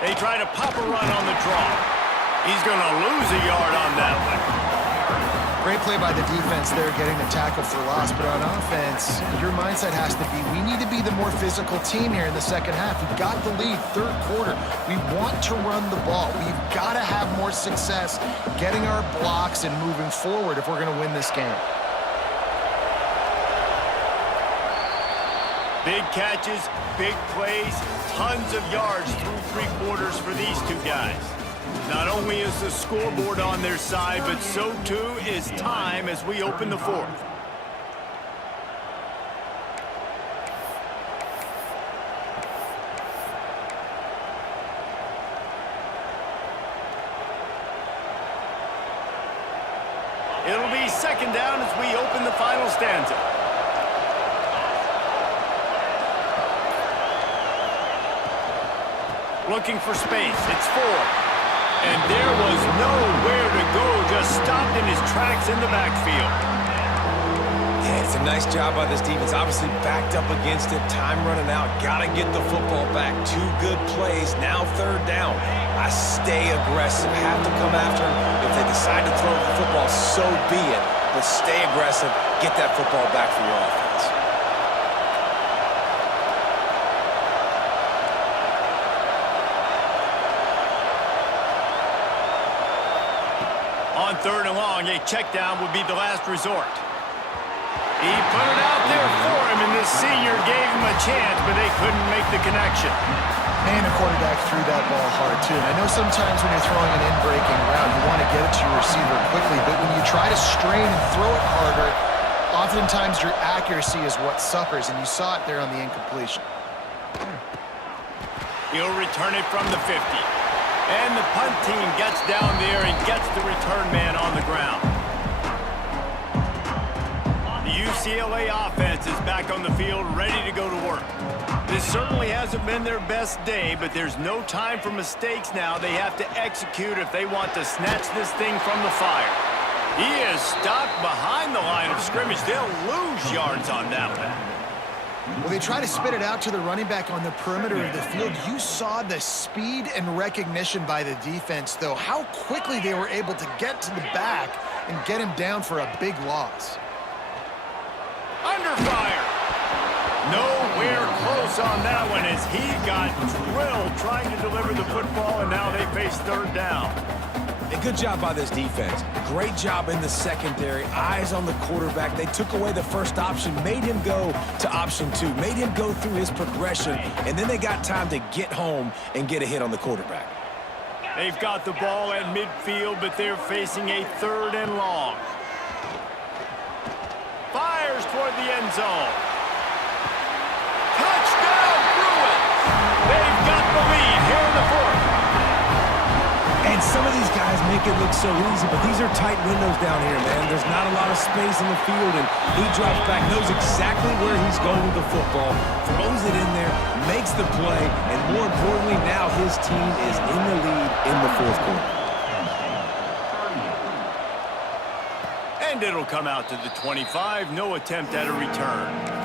They try to pop a run on the draw. He's going to lose a yard on that one. Great play by the defense there, getting the tackle for loss. But on offense, your mindset has to be, we need to be the more physical team here in the second half. We've got the lead, third quarter. We want to run the ball. We've got to have more success getting our blocks and moving forward if we're going to win this game. Big catches, big plays, tons of yards through 3 quarters for these two guys. Not only is the scoreboard on their side, but so too is time as we open the fourth. It'll be second down as we open the final stanza. Looking for space. It's 4. And there was nowhere to go. Just stopped in his tracks in the backfield. Yeah, it's a nice job by this defense. Obviously backed up against it. Time running out. Got to get the football back. 2 good plays. Now third down. I stay aggressive. Have to come after him. If they decide to throw the football, so be it. But stay aggressive. Get that football back for your offense. On third and long, a check down would be the last resort. He put it out there for him, and this senior gave him a chance, but they couldn't make the connection. And the quarterback threw that ball hard, too. And I know sometimes when you're throwing an in-breaking route, you want to get it to your receiver quickly, but when you try to strain and throw it harder, oftentimes your accuracy is what suffers, and you saw it there on the incompletion. He'll return it from the 50. And the punt team gets down there and gets the return man on the ground. The UCLA offense is back on the field, ready to go to work. This certainly hasn't been their best day, but there's no time for mistakes now. They have to execute if they want to snatch this thing from the fire. He is stopped behind the line of scrimmage. They'll lose yards on that one. Well, they try to spit it out to the running back on the perimeter of the field. You saw the speed and recognition by the defense, though, how quickly they were able to get to the back and get him down for a big loss. Under fire. Nowhere close on that one as he got drilled trying to deliver the football, and now they face third down. A good job by this defense. Great job in the secondary. Eyes on the quarterback. They took away the first option, made him go to option 2, made him go through his progression, and then they got time to get home and get a hit on the quarterback. They've got the ball at midfield, but they're facing a third and long. Fires toward the end zone. Touchdown, Bruins! They've got the lead here in the fourth. And some of these guys make it look so easy, but these are tight windows down here, man. There's not a lot of space in the field, and he drops back, knows exactly where he's going with the football, throws it in there, makes the play, and more importantly, now his team is in the lead in the fourth quarter. And it'll come out to the 25. No attempt at a return.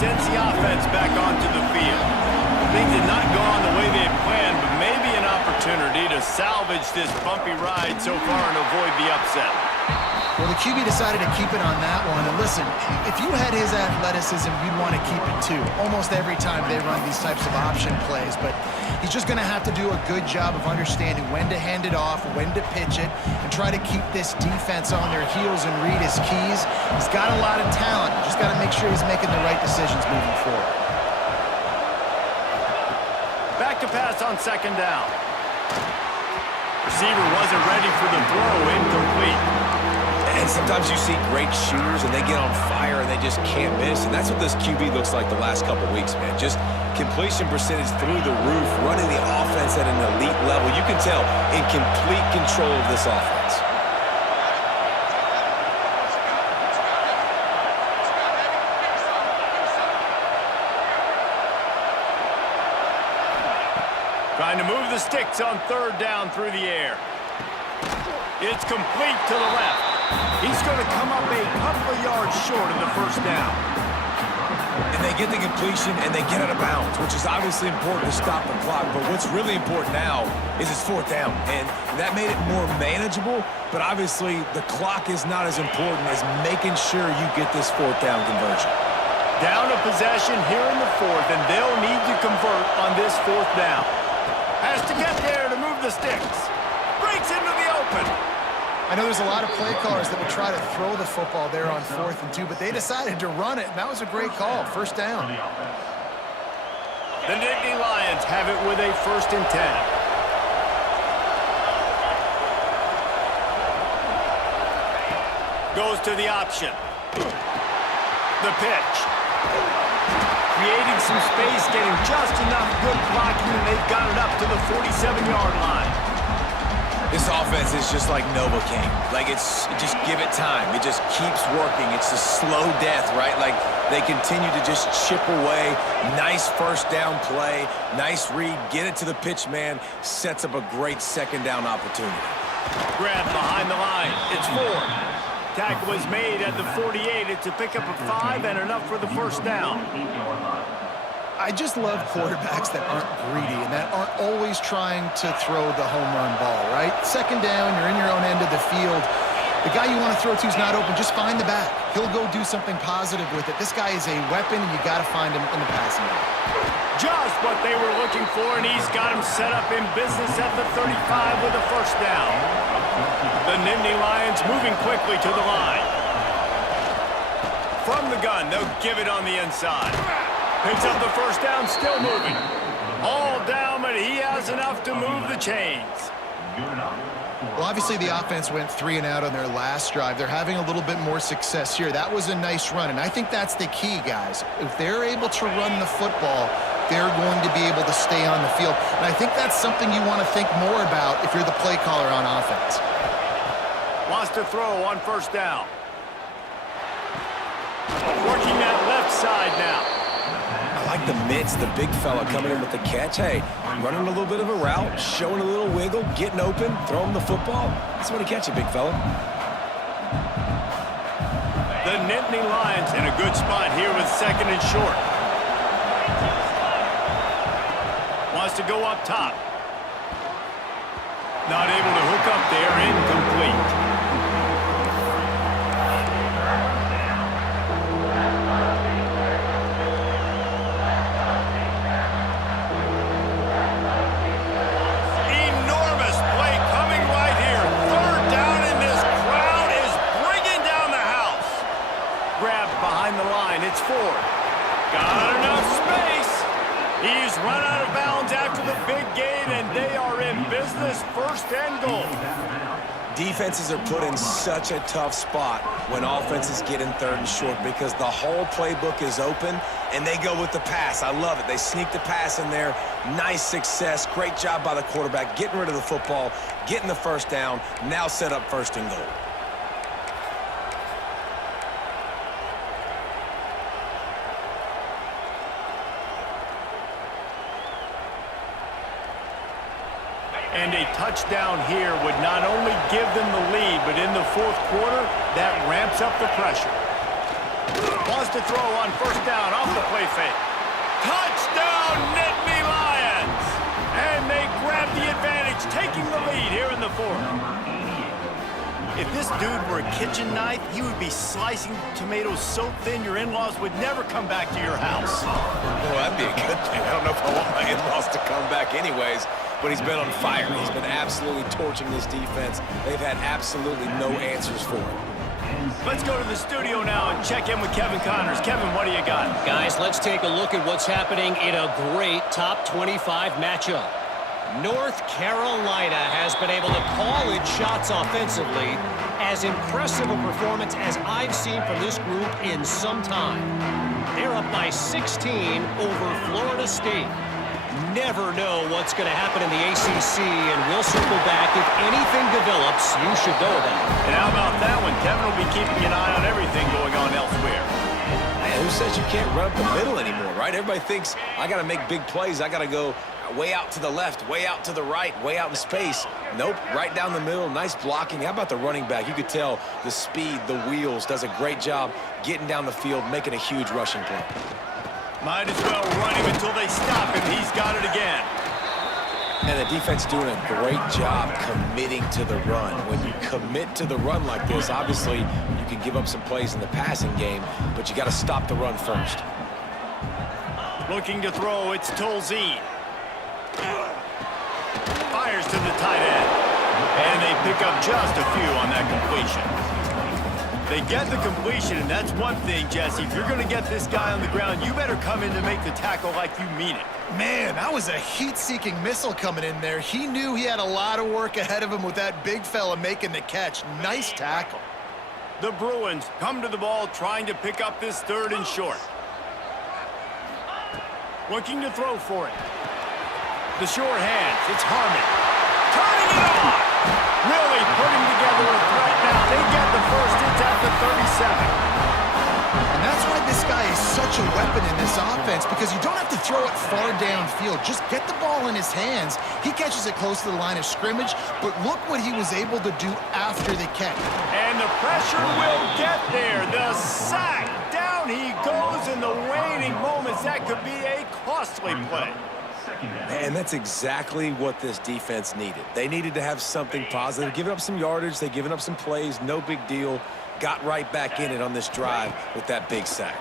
Sends the offense back onto the field. Things did not go on the way they had planned, but maybe an opportunity to salvage this bumpy ride so far and avoid the upset. Well, the QB decided to keep it on that one. And listen, if you had his athleticism, you'd want to keep it too. Almost every time they run these types of option plays. But he's just going to have to do a good job of understanding when to hand it off, when to pitch it, and try to keep this defense on their heels and read his keys. He's got a lot of talent. Just got to make sure he's making the right decisions moving forward. Back to pass on second down. Receiver wasn't ready for the throw, incomplete. And sometimes you see great shooters and they get on fire and they just can't miss. And that's what this QB looks like the last couple weeks, man. Just completion percentage through the roof, running the offense at an elite level. You can tell in complete control of this offense. Trying to move the sticks on third down through the air. It's complete to the left. He's going to come up a couple of yards short of the first down. And they get the completion and they get out of bounds, which is obviously important to stop the clock. But what's really important now is it's fourth down. And that made it more manageable. But obviously the clock is not as important as making sure you get this fourth down conversion. Down a possession here in the fourth, and they'll need to convert on this fourth down. Has to get there to move the sticks. Breaks into the open. I know there's a lot of play callers that would try to throw the football there on 4th and 2, but they decided to run it, and that was a great call. First down. The Nittany Lions have it with a 1st and 10. Goes to the option. The pitch. Creating some space, getting just enough good blocking, and they've got it up to the 47-yard line. This offense is just like Novocaine. Like, just give it time. It just keeps working. It's a slow death, right? Like, they continue to just chip away. Nice first down play. Nice read. Get it to the pitch man. Sets up a great second down opportunity. Grab behind the line. It's 4. Tackle was made at the 48. It's a pickup of 5 and enough for the first down. I just love quarterbacks that aren't greedy and that aren't always trying to throw the home run ball, right? Second down, you're in your own end of the field. The guy you want to throw to is not open. Just find the back. He'll go do something positive with it. This guy is a weapon, and you got to find him in the passing game. Just what they were looking for, and he's got him set up in business at the 35 with a first down. The Nittany Lions moving quickly to the line. From the gun, they'll give it on the inside. Picks up the first down, still moving. All down, but he has enough to move the chains. Well, obviously the offense went 3 and out on their last drive. They're having a little bit more success here. That was a nice run, and I think that's the key, guys. If they're able to run the football, they're going to be able to stay on the field. And I think that's something you want to think more about if you're the play caller on offense. Wants to throw on first down. Working that left side now. I like the mitts, the big fella coming in with the catch. Hey, running a little bit of a route, showing a little wiggle, getting open, throwing the football. That's when he catch it, big fella. The Nittany Lions in a good spot here with 2nd and short. Wants to go up top. Not able to hook up there, incomplete. It's 4. Got enough space. He's run out of bounds after the big gain, and they are in business. 1st and goal. Defenses are put in such a tough spot when offenses get in 3rd and short because the whole playbook is open, and they go with the pass. I love it. They sneak the pass in there. Nice success. Great job by the quarterback getting rid of the football, getting the first down, now set up 1st and goal. And a touchdown here would not only give them the lead, but in the 4th quarter, that ramps up the pressure. Wants to throw on first down off the play fake. Touchdown, Nittany Lions! And they grab the advantage, taking the lead here in the 4th. If this dude were a kitchen knife, he would be slicing tomatoes so thin your in-laws would never come back to your house. Well, that'd be a good thing. I don't know if I want my in-laws to come back anyways, but he's been on fire. He's been absolutely torching this defense. They've had absolutely no answers for him. Let's go to the studio now and check in with Kevin Connors. Kevin, what do you got? Guys, let's take a look at what's happening in a great top 25 matchup. North Carolina has been able to call its shots offensively. As impressive a performance as I've seen from this group in some time. They're up by 16 over Florida State. Never know what's going to happen in the ACC, and we'll circle back. If anything develops, you should know that. And how about that one? Kevin will be keeping an eye on everything going on elsewhere. Man, who says you can't run up the middle anymore, right? Everybody thinks I got to make big plays. I got to go way out to the left, way out to the right, way out in space. Nope, right down the middle, nice blocking. How about the running back? You could tell the speed, the wheels, does a great job getting down the field, making a huge rushing play. Might as well run him until they stop him. He's got it again. And the defense doing a great job committing to the run. When you commit to the run like this, obviously you can give up some plays in the passing game, but you got to stop the run first. Looking to throw, it's Tolzien. Fires to the tight end. And they pick up just a few on that completion. They get the completion, and that's one thing, Jesse. If you're going to get this guy on the ground, you better come in to make the tackle like you mean it. Man, that was a heat-seeking missile coming in there. He knew he had a lot of work ahead of him with that big fella making the catch. Nice tackle. The Bruins come to the ball trying to pick up this 3rd and short. Looking to throw for it. The short hands, it's Harmon. Turning it on! Really putting together a threat now. They get the first, it's at the 37. And that's why this guy is such a weapon in this offense, because you don't have to throw it far downfield. Just get the ball in his hands. He catches it close to the line of scrimmage, but look what he was able to do after the catch. And the pressure will get there. The sack. Down he goes in the waning moments. That could be a costly play. Man, that's exactly what this defense needed. They needed to have something positive. Giving up some yardage, they've given up some plays, no big deal. Got right back in it on this drive with that big sack.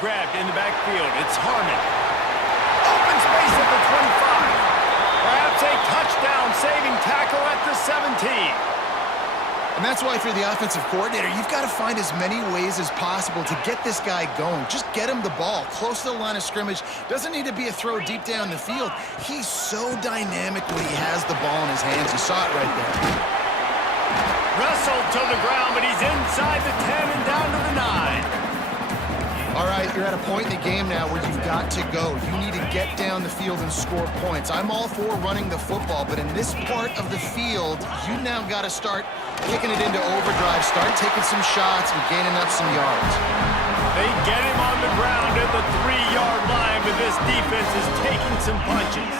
Grabbed in the backfield, it's Harmon. Open space at the 25. Perhaps a touchdown-saving tackle at the 17. And that's why, for the offensive coordinator, you've got to find as many ways as possible to get this guy going. Just get him the ball close to the line of scrimmage. Doesn't need to be a throw deep down the field. He's so dynamic when he has the ball in his hands. You saw it right there. Wrestled to the ground, but he's inside the 10 and down to the 9. All right, you're at a point in the game now where you've got to go. You need to get down the field and score points. I'm all for running the football, but in this part of the field, you now got to start kicking it into overdrive, start taking some shots and gaining up some yards. They get him on the ground at the 3-yard line, but this defense is taking some punches.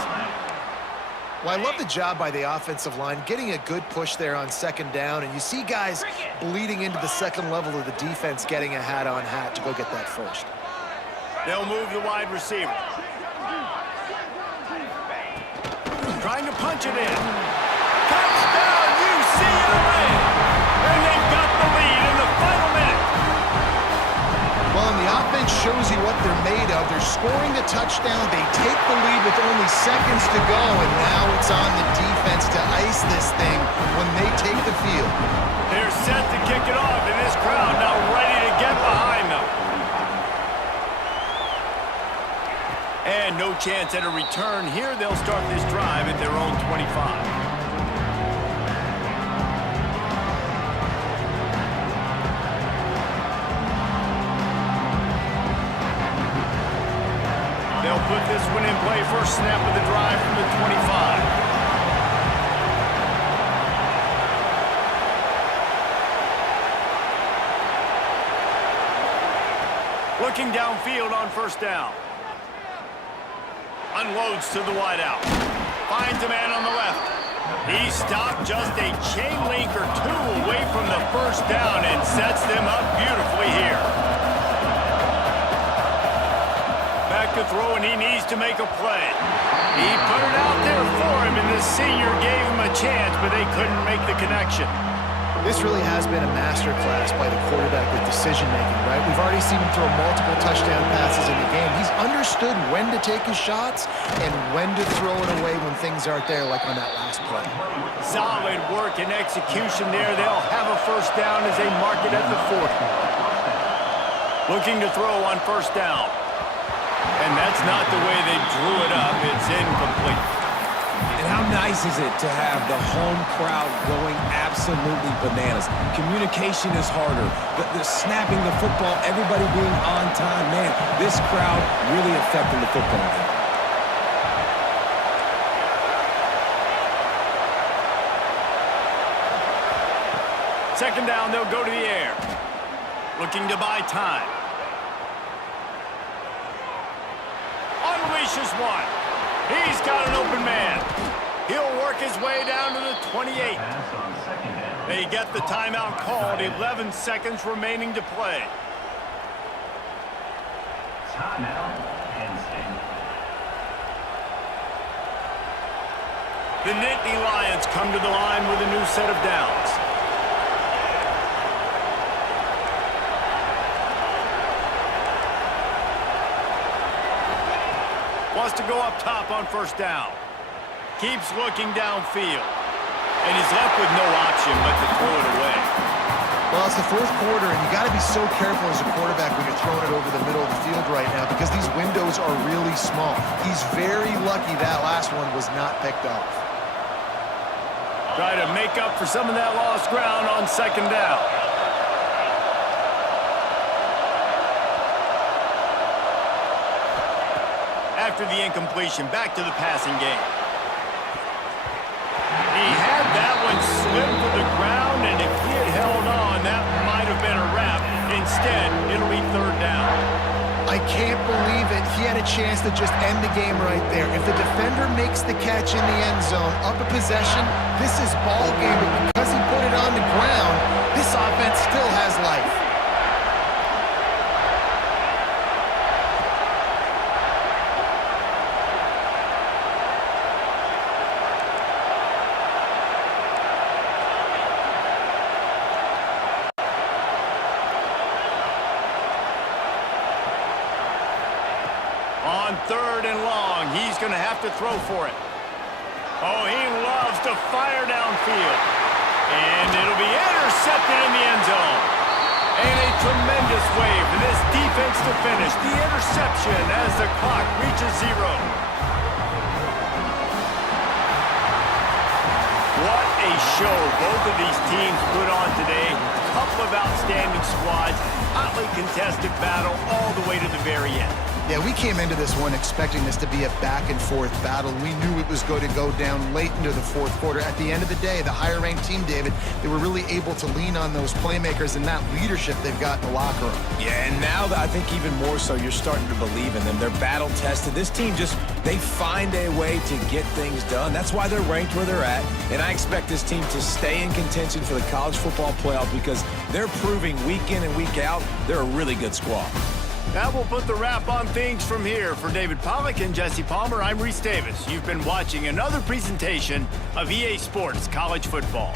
Well, I love the job by the offensive line, getting a good push there on 2nd down, and you see guys bleeding into the 2nd level of the defense, getting a hat-on-hat to go get that first. They'll move the wide receiver. Trying to punch it in. Touchdown, UCLA! And they've got the lead in the final minute. Well, and the offense shows you what they're made of. They're scoring the touchdown. They take the lead with only seconds to go, and now it's on the defense to ice this thing when they take the field. They're set to kick it off, and this crowd now ready to get behind them. And no chance at a return here. They'll start this drive at their own 25. They'll put this one in play. First snap of the drive from the 25. Looking downfield on 1st down. Unloads to the wideout. Finds a man on the left. He stopped just a chain link or 2 away from the 1st down and sets them up beautifully here. Back to throw, and he needs to make a play. He put it out there for him, and the senior gave him a chance, but they couldn't make the connection. This really has been a masterclass by the quarterback with decision-making, right? We've already seen him throw multiple touchdown passes in the game. He's understood when to take his shots and when to throw it away when things aren't there, like on that last play. Solid work and execution there. They'll have a 1st down as they mark it at the 40. Looking to throw on 1st down. And that's not the way they drew it up. It's incomplete. And how nice is it to have the home crowd going absolutely bananas? Communication is harder. The snapping the football, everybody being on time. Man, this crowd really affecting the football game. 2nd down, they'll go to the air. Looking to buy time. Unleashes one. He's got an open man. He'll work his way down to the 28. They get the timeout called. 11 seconds remaining to play. Timeout, Penn State. The Nittany Lions come to the line with a new set of downs. Wants to go up top on 1st down. Keeps looking downfield. And he's left with no option but to throw it away. Well, it's the fourth quarter, and you got to be so careful as a quarterback when you're throwing it over the middle of the field right now because these windows are really small. He's very lucky that last one was not picked off. Try to make up for some of that lost ground on second down. After the incompletion, back to the passing game. He had that one slip to the ground, and if he had held on, that might have been a wrap. Instead, it'll be third down. I can't believe it. He had a chance to just end the game right there. If the defender makes the catch in the end zone, up a possession, this is ball game. But because he put it on the ground, this offense still has life. On third and long, he's going to have to throw for it. Oh, he loves to fire downfield. And it'll be intercepted in the end zone. And a tremendous way for this defense to finish the interception as the clock reaches 0. What a show both of these teams put on today. A couple of outstanding squads, hotly contested battle all the way to the very end. Yeah, we came into this one expecting this to be a back-and-forth battle. We knew it was going to go down late into the fourth quarter. At the end of the day, the higher-ranked team, David, they were really able to lean on those playmakers and that leadership they've got in the locker room. Yeah, and now I think even more so, you're starting to believe in them. They're battle-tested. This team they find a way to get things done. That's why they're ranked where they're at. And I expect this team to stay in contention for the college football playoff because they're proving week in and week out they're a really good squad. That will put the wrap on things from here. For David Pollack and Jesse Palmer, I'm Reese Davis. You've been watching another presentation of EA Sports College Football.